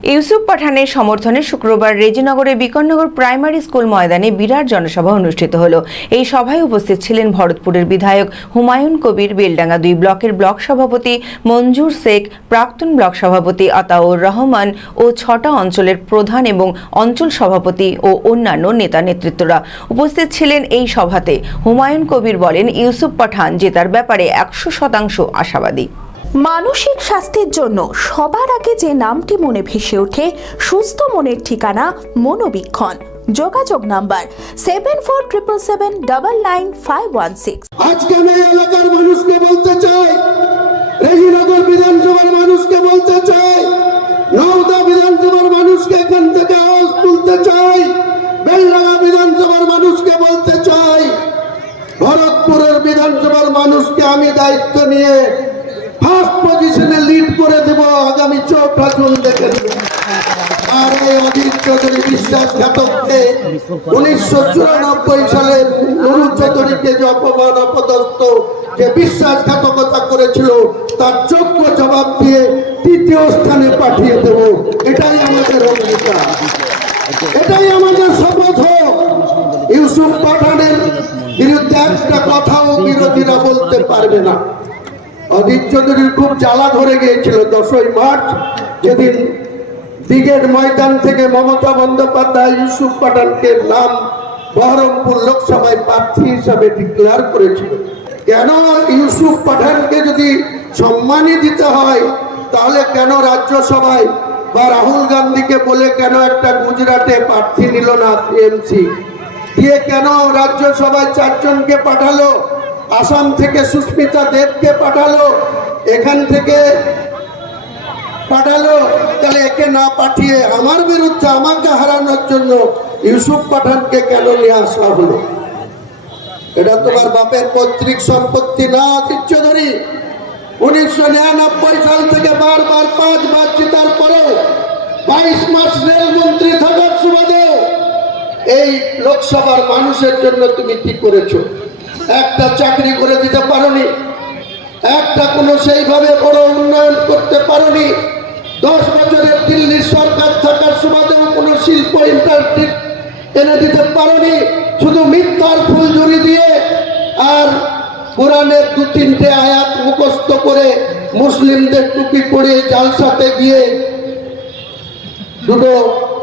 ইউসুফ পাঠানের সমর্থনে শুক্রবার রেজিনগরে বিকননগর primary school ময়দানে বিরাট জনসভা অনুষ্ঠিত হলো। এই সভায় উপস্থিত ছিলেন ভরতপুরের বিধায়ক হুমায়ুন কবির, বেলডাঙ্গা 2 ব্লকের ব্লক সভাপতি মঞ্জুর শেখ, প্রাক্তন ব্লক সভাপতি আতাউর রহমান ও 6টা অঞ্চলের প্রধান এবং অঞ্চল সভাপতি ও অন্যান্য নেতা নেতৃত্বরা উপস্থিত ছিলেন। এই সভাতে হুমায়ুন কবির বলেন, ইউসুফ পাঠান জেতার ব্যাপারে 100% আশাবাদী। মানসিক স্বাস্থ্যের জন্য সবার আগে যে নামটি মনে ভেসে ওঠে, সুস্থ মনের ঠিকানা মনোবীক্ষণ। যোগাযোগ নাম্বার 7477799516। আজকে আমি এলাকার মানুষকে বলতে চাই, রেজিনগর বিধানসভার মানুষকে বলতে চাই, নওদা বিধানসভার মানুষকে এখান থেকে আওয়াজ তুলতে চাই, বেলডাঙ্গা বিধানসভার মানুষকে বলতে চাই, ভরতপুরের বিধানসভার মানুষকে আমি দায়িত্ব নিয়ে ফার্স্ট পজিশনে লিড করে দেব। আগামী 4টা জুন দেখে নেব। আর এই অজিত চৌধুরী বিশ্বাসঘাতককে 1994 সালে নুরু চৌধুরীকে যে অপমান অপদস্থ যে বিশ্বাসঘাতকতা করেছিল, তার যোগ্য জবাব দিয়ে 3য় স্থানে পাঠিয়ে দেব। এটাই আমাদের অঙ্গীকার, এটাই আমাদের শপথ। ইউসুফ পাঠানের বিরুদ্ধে একটা কথাও বিরোধীরা বলতে পারবে না। অজিত চৌধুরীর খুব জ্বালা ধরে গিয়েছিল 10ই মার্চ, যেদিন ব্রিগেড ময়দান থেকে মমতা বন্দ্যোপাধ্যায় ইউসুফ পাঠানকে নাম বহরমপুর লোকসভায় প্রার্থী হিসাবে ডিক্লেয়ার করেছিল। কেন ইউসুফ পাঠানকে যদি সম্মানই দিতে হয়, তাহলে কেন রাজ্যসভায় বা রাহুল গান্ধীকে বলে কেন একটা গুজরাটে প্রার্থী নিল না টিএমসি দিয়ে, কেন রাজ্যসভায় 4 জনকে পাঠালো, আসাম থেকে সুস্মিতা দেবকে পাঠালো, এখান থেকে পাঠালো, তাহলে একে না পাঠিয়ে আমার বিরুদ্ধে আমাকে হারানোর জন্য ইউসুফ পাঠানকে কেন নিয়ে আসা হলো? এটা তোমার বাপের পৈতৃক সম্পত্তি না অজিত চৌধুরী। 1999 সাল থেকে বারবার 5 বার জেতার পরেও 22 মাস রেলমন্ত্রী থাকার সুবাদেও এই লোকসভার মানুষের জন্য তুমি কি করেছো? একটা চাকরি করে দিতে পারোনি, একটা কোনো সেইভাবে বড় উন্নয়ন করতে পারোনি। 10 বছরের দিল্লির সরকার থাকার সুবাদেও কোনো শিল্প ইন্ডাস্ট্রি এনে দিতে পারোনি। শুধু মিথ্যার ফুলঝুরি দিয়ে আর কোরআনের 2-3টে আয়াত মুখস্থ করে মুসলিমদের টুপি পরে জালসাতে গিয়ে দুটো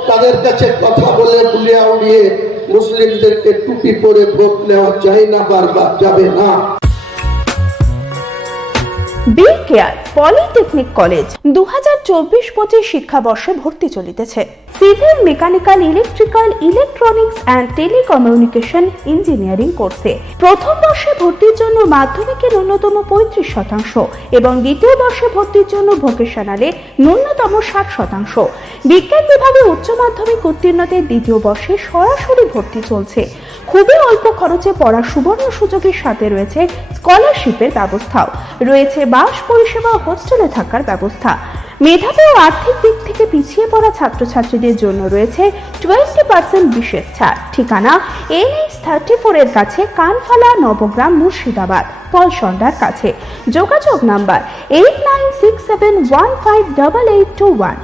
তাদের কাছে কথা বলে বুলিয়া উড়িয়ে মুসলিমদেরকে টুপি পরে ভোট নেওয়া যায় না, বারবার যাবে না। বি কেয়ার পলিটেকনিক কলেজ 2024-25 শিক্ষাবর্ষে ভর্তি চলিতেছে। Civil, mechanical, electrical, electronics and telecommunication engineering কোর্সে প্রথম বর্ষে ভর্তির জন্য মাধ্যমিকের ন্যূনতম 35% এবং দ্বিতীয় বর্ষে ভর্তির জন্য ভোকেশনালে ন্যূনতম 60%। বিজ্ঞান বিভাগে উচ্চ মাধ্যমিক উত্তীর্ণদের দ্বিতীয় বর্ষে সরাসরি ভর্তি চলছে। খুবই অল্প খরচে পড়ার সুবর্ণ সুযোগের সাথে রয়েছে স্কলারশিপের ব্যবস্থাও রয়েছে, বাস পরিষেবা ও হোস্টেলে থাকার ব্যবস্থা। মেধাবী ও আর্থিক দিক থেকে পিছিয়ে পড়া ছাত্রছাত্রীদের জন্য রয়েছে 20% বিশেষ ছাড়। ঠিকানা NH34 এর কাছে, কানফালা, নবগ্রাম, মুর্শিদাবাদ, পলসন্ডার কাছে। যোগাযোগ নাম্বার 8967158821।